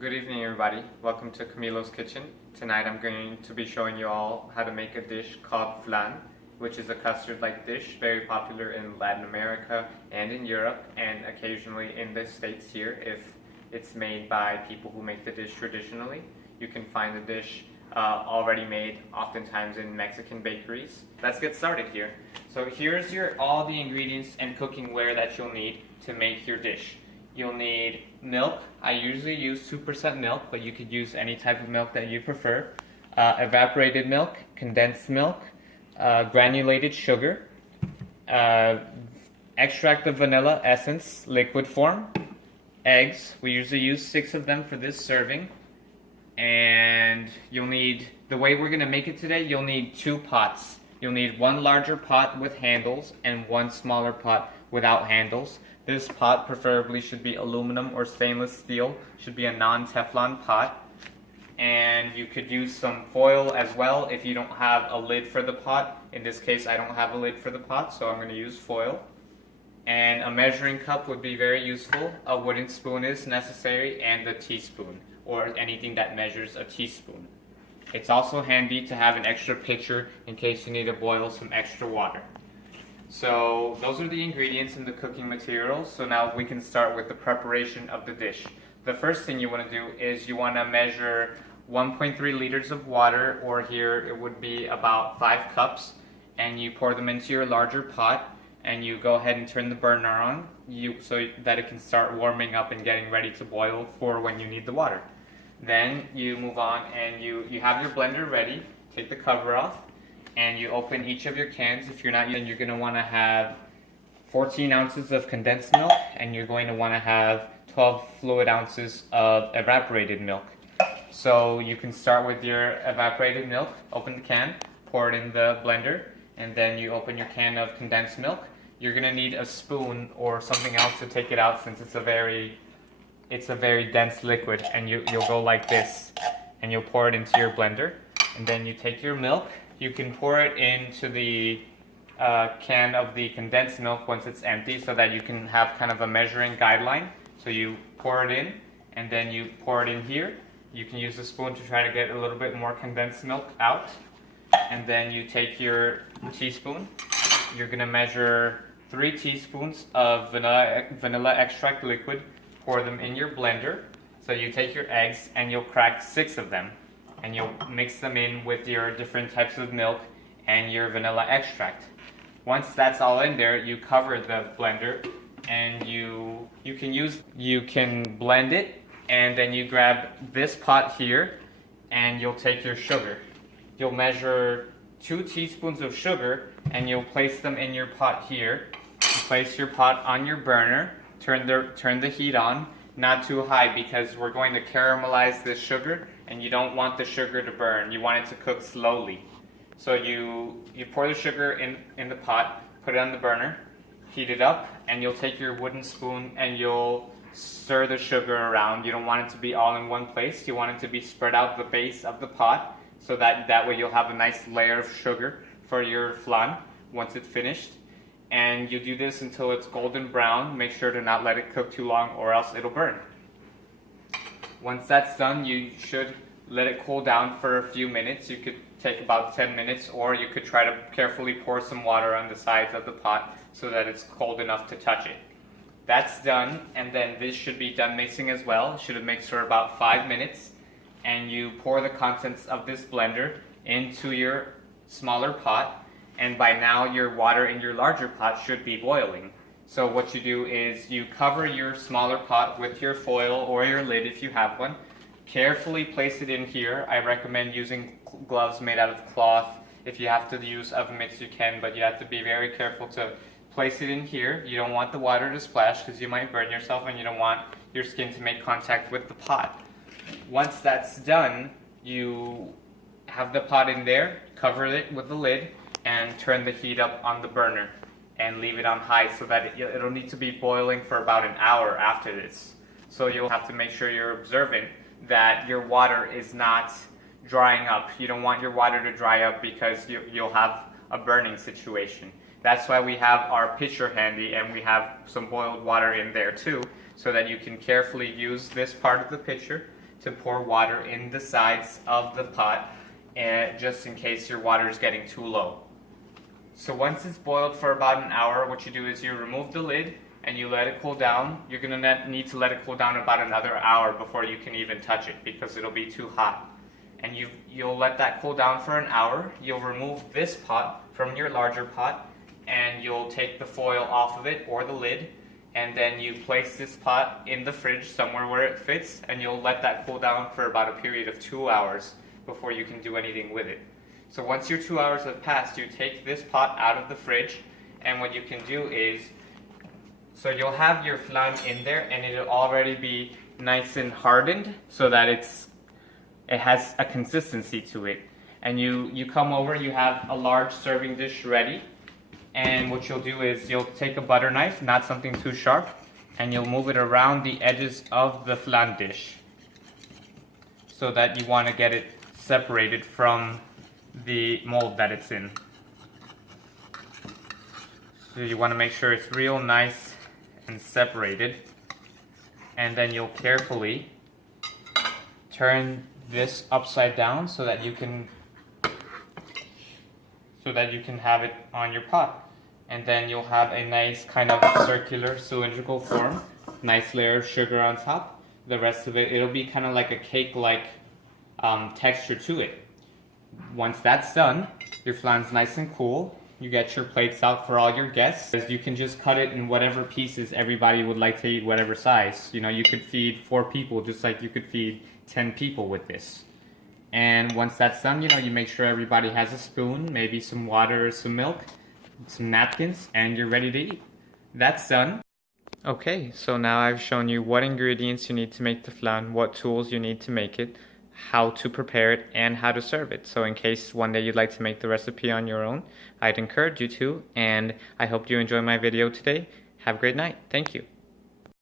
Good evening, everybody. Welcome to Camilo's Kitchen. Tonight I'm going to be showing you all how to make a dish called flan, which is a custard-like dish very popular in Latin America and in Europe, and occasionally in the States here if it's made by people who make the dish traditionally. You can find the dish already made oftentimes in Mexican bakeries. Let's get started here. So here's all the ingredients and cooking ware that you'll need to make your dish. You'll need milk. I usually use 2% milk, but you could use any type of milk that you prefer. Evaporated milk, condensed milk, granulated sugar, extract of vanilla essence, liquid form, eggs. We usually use 6 of them for this serving. And you'll need, the way we're going to make it today, you'll need 2 pots. You'll need 1 larger pot with handles and 1 smaller pot without handles. This pot preferably should be aluminum or stainless steel, should be a non-Teflon pot. And you could use some foil as well if you don't have a lid for the pot. In this case, I don't have a lid for the pot, so I'm going to use foil. And a measuring cup would be very useful. A wooden spoon is necessary, and a teaspoon, or anything that measures a teaspoon. It's also handy to have an extra pitcher in case you need to boil some extra water. So those are the ingredients and the cooking materials. So now we can start with the preparation of the dish. The first thing you want to do is you want to measure 1.3 liters of water, or here it would be about 5 cups, and you pour them into your larger pot, and you go ahead and turn the burner on so that it can start warming up and getting ready to boil for when you need the water. Then you move on and you have your blender ready. Take the cover off and you open each of your cans. If you're not using, you're going to want to have 14 ounces of condensed milk, and you're going to want to have 12 fluid ounces of evaporated milk. So you can start with your evaporated milk, open the can, pour it in the blender, and then you open your can of condensed milk. You're going to need a spoon or something else to take it out, since it's a very dense liquid, and you'll go like this, and you'll pour it into your blender. And then you take your milk. You can pour it into the can of the condensed milk once it's empty, so that you can have kind of a measuring guideline. So you pour it in, and then you pour it in here. You can use a spoon to try to get a little bit more condensed milk out. And then you take your teaspoon. You're going to measure 3 teaspoons of vanilla extract liquid. Pour them in your blender. So you take your eggs and you'll crack 6 of them, and you'll mix them in with your different types of milk and your vanilla extract. Once that's all in there, you cover the blender, and you can blend it, and then you grab this pot here and you'll take your sugar. You'll measure 2 teaspoons of sugar and you'll place them in your pot here. You place your pot on your burner. Turn the heat on, not too high, because we're going to caramelize this sugar, and you don't want the sugar to burn. You want it to cook slowly. So you pour the sugar in the pot, put it on the burner, heat it up, and you'll take your wooden spoon and you'll stir the sugar around. You don't want it to be all in one place. You want it to be spread out the base of the pot, so that way you'll have a nice layer of sugar for your flan once it's finished. And you do this until it's golden brown. Make sure to not let it cook too long, or else it'll burn. Once that's done, you should let it cool down for a few minutes. You could take about 10 minutes, or you could try to carefully pour some water on the sides of the pot so that it's cold enough to touch it. That's done, and then this should be done mixing as well. Should have mixed for about 5 minutes. And you pour the contents of this blender into your smaller pot. And by now your water in your larger pot should be boiling. So what you do is you cover your smaller pot with your foil or your lid if you have one. Carefully place it in here. I recommend using gloves made out of cloth. If you have to use oven mitts, you can, but you have to be very careful to place it in here. You don't want the water to splash, because you might burn yourself, and you don't want your skin to make contact with the pot. Once that's done, you have the pot in there, cover it with the lid, and turn the heat up on the burner and leave it on high, so that it'll need to be boiling for about an hour after this. So you'll have to make sure you're observant that your water is not drying up. You don't want your water to dry up, because you'll have a burning situation. That's why we have our pitcher handy, and we have some boiled water in there too, so that you can carefully use this part of the pitcher to pour water in the sides of the pot, and just in case your water is getting too low. So once it's boiled for about an hour, what you do is you remove the lid and you let it cool down. You're going to need to let it cool down about another hour before you can even touch it, because it'll be too hot. And you'll let that cool down for an hour. You'll remove this pot from your larger pot, and you'll take the foil off of it or the lid, and then you place this pot in the fridge somewhere where it fits, and you'll let that cool down for about a period of 2 hours before you can do anything with it. So once your 2 hours have passed, you take this pot out of the fridge, and what you can do is, so you'll have your flan in there and it'll already be nice and hardened so that it has a consistency to it. And you come over, you have a large serving dish ready, and what you'll do is you'll take a butter knife, not something too sharp, and you'll move it around the edges of the flan dish so that you want to get it separated from the mold that it's in. So you want to make sure it's real nice and separated, and then you'll carefully turn this upside down so that you can have it on your pot. And then you'll have a nice kind of circular cylindrical form, nice layer of sugar on top. The rest of it, it'll be kind of like a cake-like texture to it. Once that's done, your flan's nice and cool. You get your plates out for all your guests. You can just cut it in whatever pieces everybody would like to eat, whatever size. You know, you could feed 4 people just like you could feed 10 people with this. And once that's done, you know, you make sure everybody has a spoon, maybe some water or some milk, some napkins, and you're ready to eat. That's done. Okay, so now I've shown you what ingredients you need to make the flan, what tools you need to make it, how to prepare it, and how to serve it. So in case one day you'd like to make the recipe on your own, I'd encourage you to, and I hope you enjoy my video today. Have a great night. Thank you.